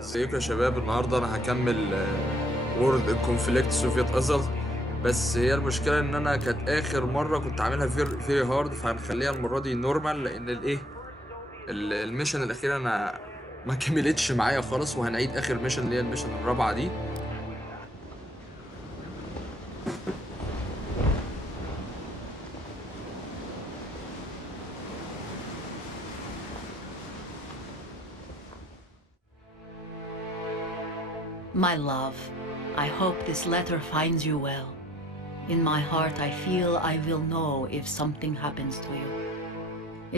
ازيكم يا شباب. النهارده انا هكمل وورد كونفليكت سوفيت ازل. بس هي المشكله ان انا كانت اخر مره كنت عاملها فيري هارد، فهنخليها المره دي نورمال لان الميشن الاخيره انا ما كملتش معايا خالص، وهنعيد اخر ميشن اللي هي الميشن الرابعه دي. My love, I hope this letter finds you well. In my heart, I feel I will know if something happens to you.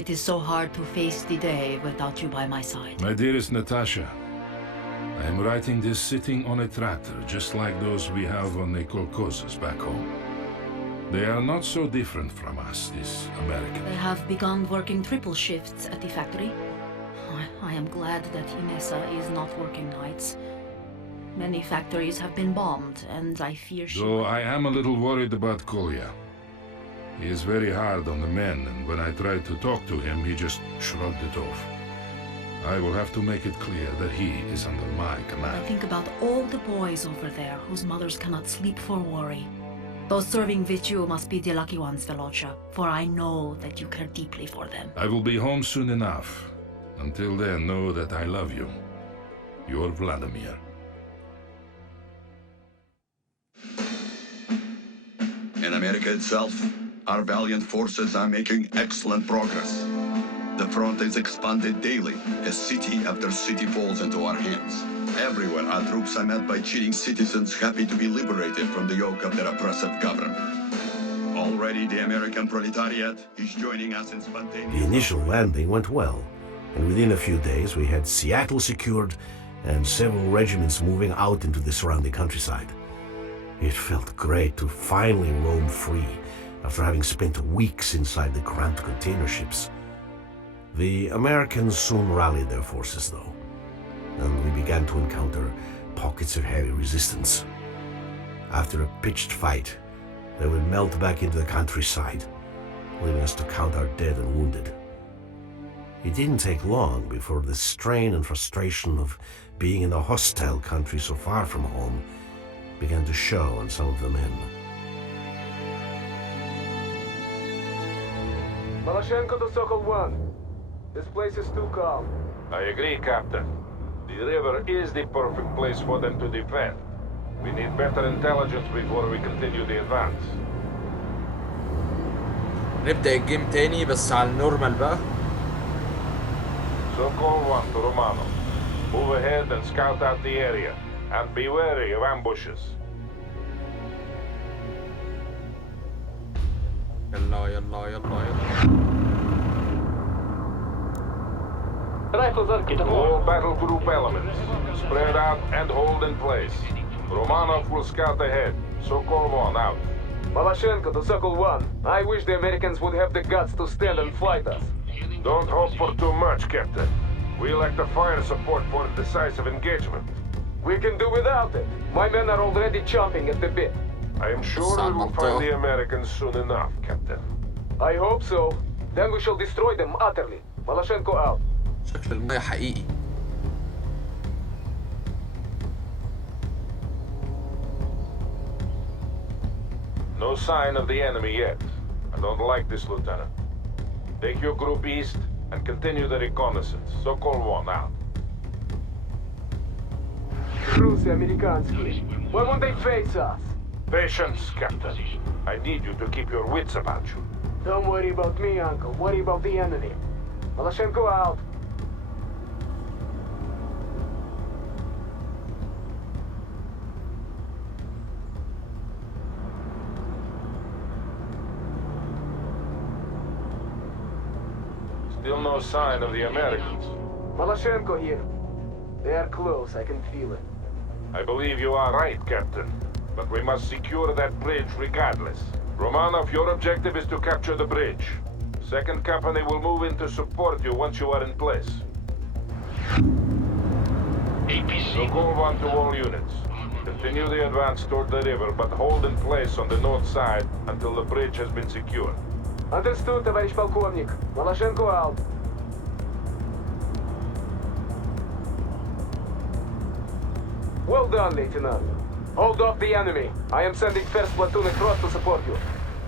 It is so hard to face the day without you by my side. My dearest Natasha, I am writing this sitting on a tractor, just like those we have on the kolkhozes back home. They are not so different from us, these Americans. They have begun working triple shifts at the factory. I am glad that Inessa is not working nights. Many factories have been bombed, and I fear she... Though I am a little worried about Kolya. He is very hard on the men, and when I tried to talk to him, he just shrugged it off. I will have to make it clear that he is under my command. I think about all the boys over there whose mothers cannot sleep for worry. Those serving with you must be the lucky ones, Velocha, for I know that you care deeply for them. I will be home soon enough. Until then, know that I love you. Your Vladimir. In America itself, our valiant forces are making excellent progress. The front is expanded daily as city after city falls into our hands. Everywhere our troops are met by cheating citizens happy to be liberated from the yoke of their oppressive government. Already the American proletariat is joining us in spontaneous... The initial landing went well, and within a few days we had Seattle secured and several regiments moving out into the surrounding countryside. It felt great to finally roam free after having spent weeks inside the cramped container ships. The Americans soon rallied their forces, though, and we began to encounter pockets of heavy resistance. After a pitched fight, they would melt back into the countryside, leaving us to count our dead and wounded. It didn't take long before the strain and frustration of being in a hostile country so far from home began to show on some of the men. Maloshenko to Sokol 1. This place is too calm. I agree, Captain. The river is the perfect place for them to defend. We need better intelligence before we continue the advance. نبدأ الجيم تاني بس على النورمال بقى. Sokol 1 to Romano. Move ahead and scout out the area. And be wary of ambushes. يلا يلا يلا يلا. Rifles are getting All battle group elements, spread out and hold in place. Romanov will scout ahead. Sokol 1 out. Maloshenko to Sokol 1. I wish the Americans would have the guts to stand and fight us. Don't hope for too much, Captain. We lack the fire support for a decisive engagement. We can do without it. My men are already chomping at the bit. I am sure we will find the Americans soon enough, Captain. I hope so. Then we shall destroy them utterly. Maloshenko out. شكل المية حقيقي. No sign of the enemy yet. I don't like this, Lieutenant. Take your group east and continue the reconnaissance. Sokol 1 out. Русы американские. When will they face us? Patience, Captain. I need you to keep your wits about you. Don't worry about me, Uncle. Worry about the enemy. Maloshenko out. Still no sign of the Americans. Maloshenko here. They are close. I can feel it. I believe you are right, Captain. But we must secure that bridge regardless. Romanov, your objective is to capture the bridge. Second company will move in to support you once you are in place. Sokol 1 to all units. Continue the advance toward the river, but hold in place on the north side until the bridge has been secured. Understood, товарищ полковник. Maloshenko out. done, Lieutenant. Hold off the enemy. I am sending first platoon across to support you.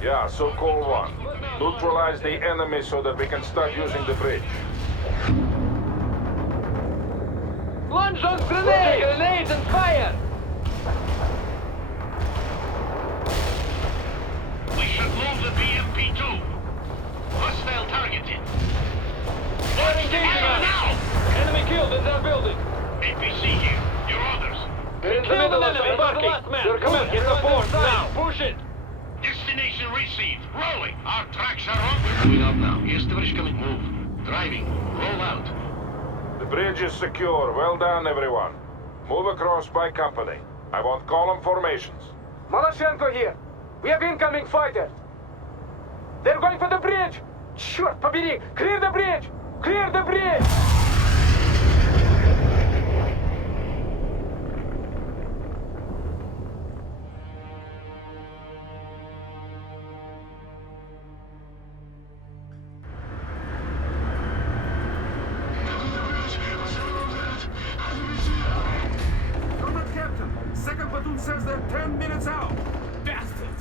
Yeah, so call one. Neutralize the enemy so that we can start using the bridge. Launch those grenades! Grenades and fire! We should move the BMP-2. Hostile targeted. They're engaging us! Now! Enemy killed in that building! APC here. Your orders. They're in the middle of embarking! They're coming! Get the force now! Push it! Destination received. Rolling. Our tracks are on. We're moving out now. Yes, товарищ, move. Driving. Roll out. The bridge is secure. Well done, everyone. Move across by company. I want column formations. Maloshenko here! We have incoming fighters! They're going for the bridge! Черт побери! Clear the bridge! Clear the bridge! Captain, second platoon says they're 10 minutes out. Bastard!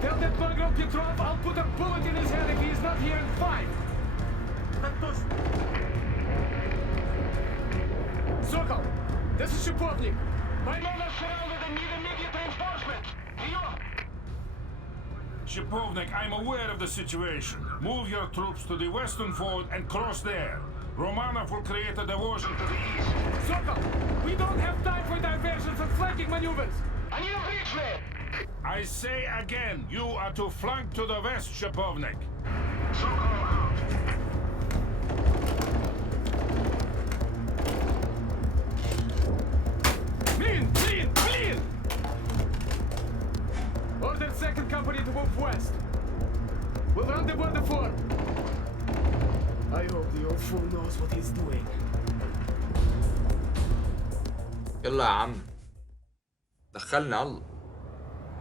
Tell that Bungalow Petrov I'll put a bullet in his head if he's not here in 5. Sokol, this is Shapovnik. My men are surrounded and need immediate reinforcement. Shapovnik, I'm aware of the situation. Move your troops to the western ford and cross there. Romanov will create a diversion to the east. Sokol, we don't have time for diversions and flanking maneuvers. I need a bridge there! I say again, you are to flank to the west, Shapovnik. Clean! Order second company to move west. We'll run the border fort. I hope the old fool knows what he's doing. يلا يا عم دخلنا يلا.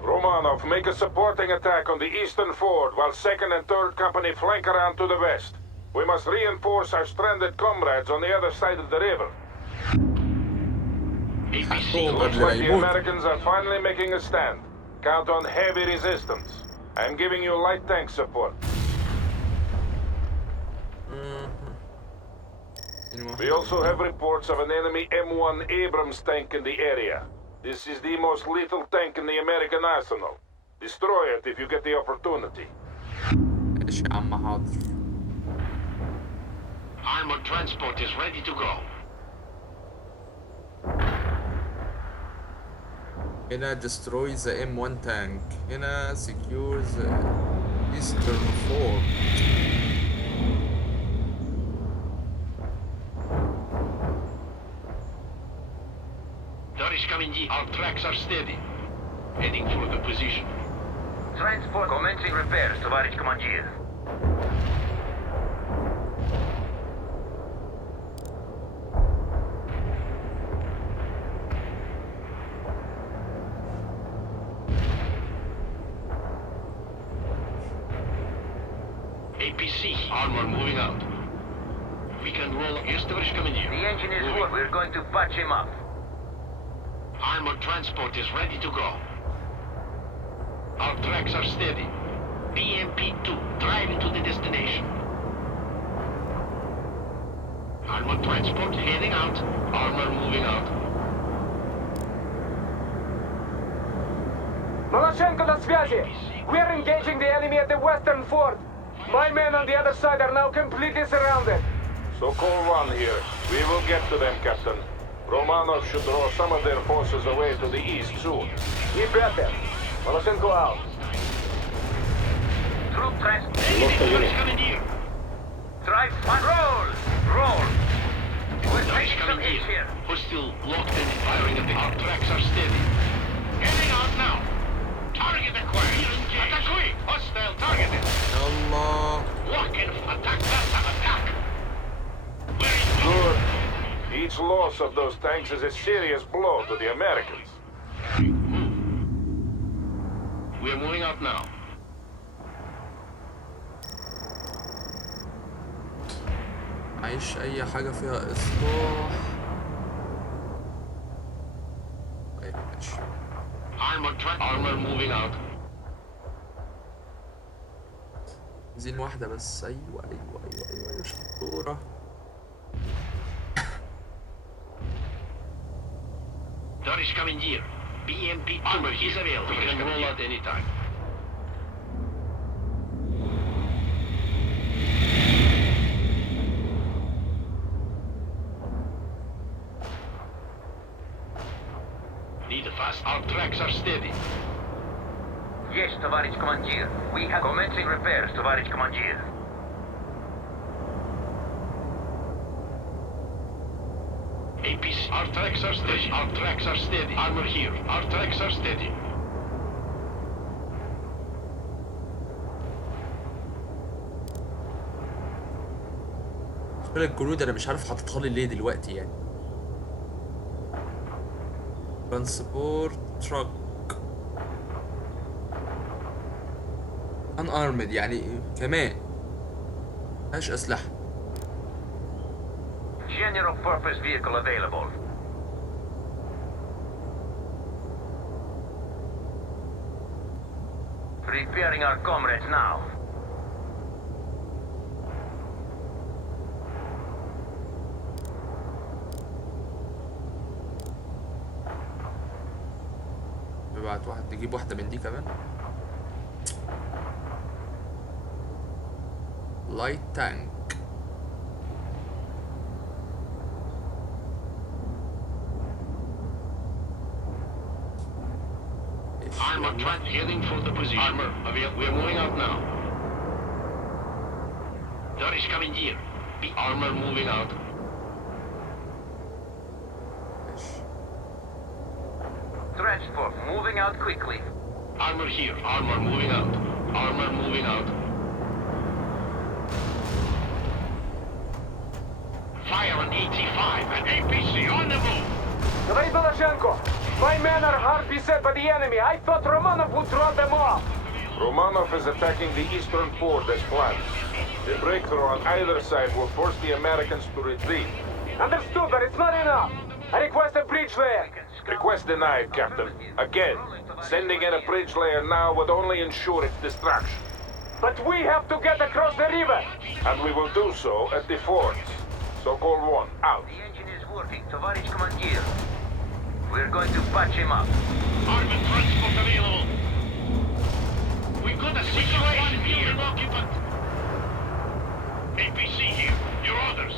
Romanov, make a supporting attack on the eastern ford while second and third company flank around to the west. We must reinforce our stranded comrades on the other side of the river. Looks like the Americans are finally making a stand. Count on heavy resistance. I'm giving you light tank support. We also have reports of an enemy M1 Abrams tank in the area. This is the most lethal tank in the American arsenal. Destroy it if you get the opportunity. ايش يا عم حاضر. Armored transport is ready to go. هنا destroy the M1 tank. هنا secure the eastern fort. Товарищ командир, our tracks are steady. Heading for the position. Transport commencing repairs, товарищ командир. APC, armor moving out. We can roll. Yes, товарищ командир. The engine is good. We're going to patch him up. Armored transport is ready to go. Our tracks are steady. BMP-2, driving to the destination. Armored transport heading out. Armor moving out. Maloshenko на связи! We're engaging the enemy at the western fort. My men on the other side are now completely surrounded. So call one here. We will get to them, Captain. Romanov should draw some of their forces away to the east soon. He better. Maloshenko out. Troop transport. Товарищ командир. Drive one. Roll! We're Товарищ taking some hits командир. here. Hostile locked and firing at the. Our tracks are steady. Heading out now. Target acquired. Attack! Hostile targeted. يلا. Lock and attack. Attack. We're in. Good. Each loss of those tanks is a serious blow to the Americans. We're moving out now. عايش اي حاجة فيها اصلاح. ماشي. Armor moving out. عايزين واحدة بس. أيوة أيوة أيوة أيوة أيوة شطورة. Tarish Commandeer. BMP armor is available. We can roll out anytime. Need a fast. Our tracks are steady. Yes, товарищ командир. We have commencing repairs, товарищ командир. APC. Our tracks are steady. Our tracks are steady. Armor here. Our tracks are steady. كل الجنود أنا مش عارف حاططها لي ليه دلوقتي يعني. ترانسبورت تراك unarmed يعني كمان مفيهاش أسلحة. General purpose vehicle available. Preparing our comrades now. ببعت واحد نجيب واحدة من دي كمان. لايت تانك. Armor truck heading for the position. Armor, we're moving out now. Tarish Commandeer. Armor moving out. Transport moving out quickly. Armor here. Armor moving out. Armor moving out. Fire on 85 and APC on the move. Today's Balazhenko. My men are hard beset by the enemy. I thought Romanov would draw them off. Romanov is attacking the eastern port as planned. The breakthrough on either side will force the Americans to retreat. Understood, but it's not enough. I request a bridge layer. Request denied, Captain. Again, sending in a bridge layer now would only ensure its destruction. But we have to get across the river. And we will do so at the forts. So-called one, out. The engine is working, товарищ командир. We're going to patch him up. Armored transport available. We've got a situation here. Occupant. APC here. Your orders.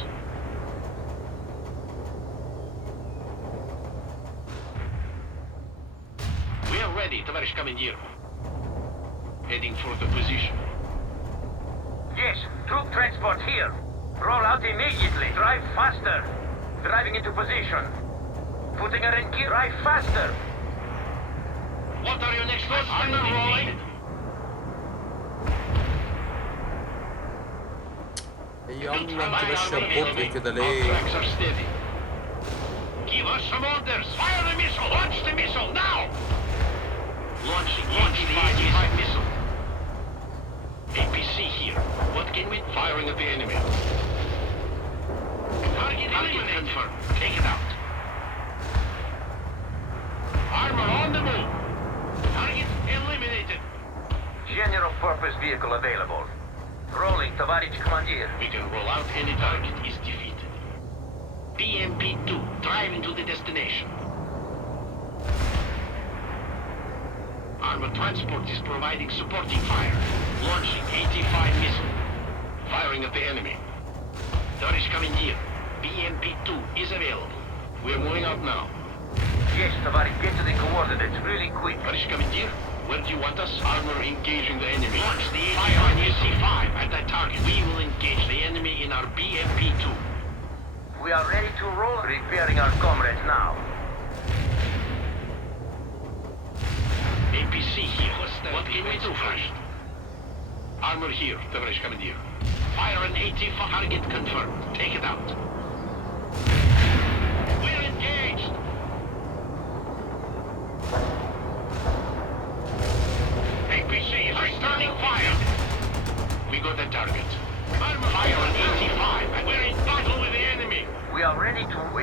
We are ready, товарищ командир. Heading for the position. Yes, troop transport here. Roll out immediately. Drive faster. Driving into position. Putting her in gear. Drive faster. What are your next thoughts? Armor rolling. يلا انت ماشية ببطء كده Our ليه؟ tracks are steady. Give us some orders. Fire the missile. Launch the missile now. Launching the 85 missile. APC here. What can we? Firing at the enemy. Target confirmed. Take it out. Armor on the move. Target eliminated. General purpose vehicle available. Rolling, товарищ командир. We can roll out any target is defeated. BMP-2, driving to the destination. Armored transport is providing supporting fire. Launching 85 missile. Firing at the enemy. Tarish Commandeer, BMP-2 is available. We're moving out now. Yes, товарищ, get to the coordinates really quick. Tarish Commandeer, where do you want us? Armor engaging the enemy. Launch the fire on AC-5 at that target. We will engage the enemy in our BMP-2. We are ready to roll. Preparing our comrades now. APC here. What can we do first? Armor here, Tavarish Commandeer. Fire an 85 target confirmed. Take it out.